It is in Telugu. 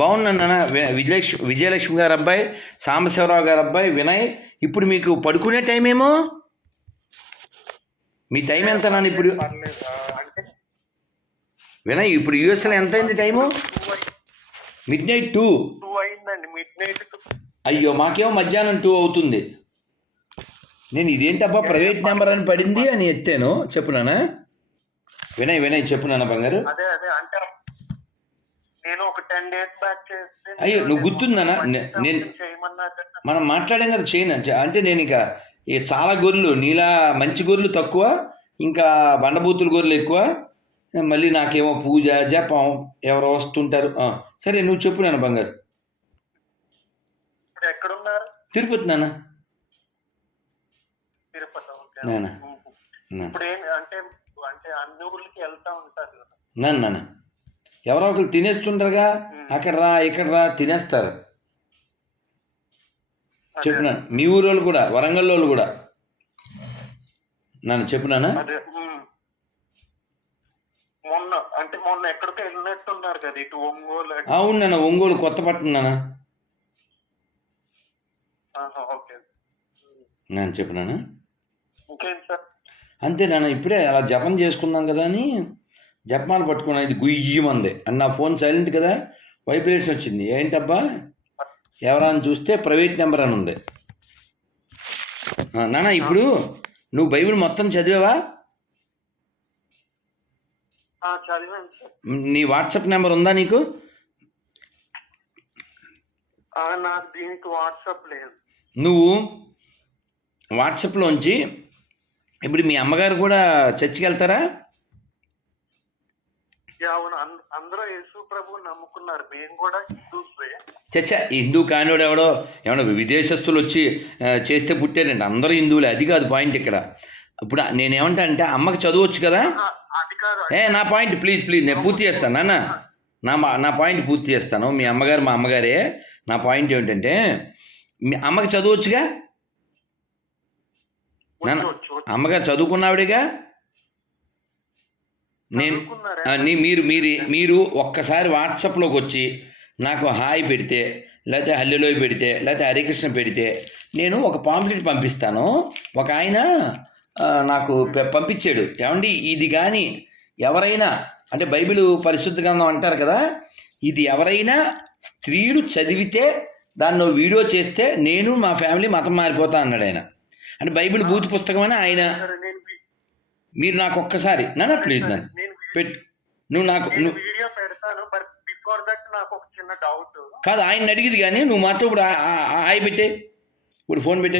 బాగున్నా నాన్న. విజయలక్ష్మి విజయలక్ష్మి గారు అబ్బాయి సాంబశివరావు గారు అబ్బాయి వినయ్. ఇప్పుడు మీకు పడుకునే టైం ఏమో? మీ టైం ఎంత నాన్న ఇప్పుడు? వినయ్ ఇప్పుడు యూఎస్లో ఎంత అయింది time midnight two two అయిందండి. మిడ్ నైట్ అయ్యో మాకేమో మధ్యాహ్నం టూ అవుతుంది. నేను ఇదేంటబ్బా ప్రైవేట్ నెంబర్ అని పడింది అని ఎత్తాను. చెప్పు నాన్న. వినయ్ వినయ్ చెప్పు నాన్న బంగారు. అదే అదే అంటే నేను ఒక టెన్ డేస్ బ్యాక్ చేస్తే అయ్యో, నువ్వు గుర్తుందనా? నేను-. మనం మాట్లాడాం కదా చేయను అంటే నేను ఇక చాలా గొర్రెలు నీలా మంచి గొర్రెలు తక్కువ ఇంకా బండబూతుల గొర్రెలు ఎక్కువ. మళ్ళీ నాకేమో పూజ జపం ఎవరో వస్తుంటారు. సరే నువ్వు చెప్పు నాన్న బంగారు. ఎక్కడున్నారు? తిరుపతి నాన్న. తిరుపతి. నాన్న. ఇప్పుడు అంటే అంటే అన్ని ఊర్లకి వెళ్తా ఉంటారు నాన్న. ఎవరో ఒకరు తినేస్తుంటారుగా అక్కడ రా ఇక్కడ రా తినేస్తారు. చెప్పు నాన్న మీ ఊరు వాళ్ళు కూడా వరంగల్ వాళ్ళు కూడా. నాన్న చెప్పు నాన్న అదే ఉమ్. మొన్న అంటే మొన్న ఎక్కడికో వెళ్ళినట్టున్నారు కదా ఇటు ఒంగోలు. అవును నాన్న ఒంగోలు కొత్తపట్నం ఆహా, ఓకే. నాన్న చెప్పు నాన్న ఇంకేం సార్? అంతే నాన్న ఇప్పుడే అలా జపం చేసుకుందాం కదా అని జపమాలు పట్టుకున్నా ఇది గుయ్యమంది. అని నా ఫోన్ సైలెంట్ కదా? వైబ్రేషన్ వచ్చింది. ఏంటబ్బా? ఎవరా అని చూస్తే ప్రైవేట్ నెంబర్ అని ఉంది. ఆ, నాన్న ఇప్పుడు నువ్వు బైబిల్ మొత్తం చదివావా? నీ వాట్సాప్ నెంబర్ ఉందా నీకు? దీనికి వాట్సాప్ లేదు. నువ్వు వాట్సాప్లోంచి ఇప్పుడు మీ అమ్మగారు కూడా చర్చికి వెళ్తారా? అవును. అందరూ యేసు ప్రభు నమ్ముకున్నారు. మేము కూడా హిందూసే చచ్చా హిందూ కానివాడు ఎవడో ఏమన్నా విదేశస్తులు వచ్చి చేస్తే పుట్టారండి. అందరూ హిందువులే. అది కాదు పాయింట్ ఇక్కడ. ఇప్పుడు నేనేమంటా అంటే అమ్మకి చదవచ్చు కదా? ఏ నా పాయింట్ ప్లీజ్ ప్లీజ్ నేను పూర్తి చేస్తాను. నాన్న నా మా- నా పాయింట్ పూర్తి చేస్తాను. మీ అమ్మగారు మా అమ్మగారే నా పాయింట్ ఏమిటంటే మీ అమ్మకి చదవచ్చుగా? నాన్న. అమ్మగారు చదువుకున్నావిడేగా నేను నీ మీరు మీరు మీరు ఒక్కసారి వాట్సాప్లోకి వచ్చి నాకు హాయ్ పెడితే లేకపోతే హల్లెలోయ్ పెడితే లేకపోతే హరికృష్ణ పెడితే నేను ఒక పాంప్లెట్ పంపిస్తాను. ఒక ఆయన నాకు పంపించాడు. ఏమండి ఇది కానీ ఎవరైనా అంటే బైబిల్ పరిశుద్ధ గ్రంథం అంటారు కదా ఇది ఎవరైనా స్త్రీలు చదివితే దాన్ని వీడియో చేస్తే నేను మా ఫ్యామిలీ మతం మారిపోతా అన్నాడు ఆయన. అంటే బైబిల్ బూత్ పుస్తకం అని ఆయన మీరు నాకు ఒక్కసారి నాన్న ప్లీజ్ నన్ను. పెట్టు. నువ్వు నాకు నువ్వు వీడియో పెడతాను బట్ బిఫోర్ దట్ నాకు ఒక చిన్న డౌట్ కాదు ఆయన అడిగింది కానీ నువ్వు మాత్రం ఇప్పుడు ఆ- ఆ- ఆ హాయ్ పెట్టే. ఇప్పుడు ఫోన్ పెట్టే.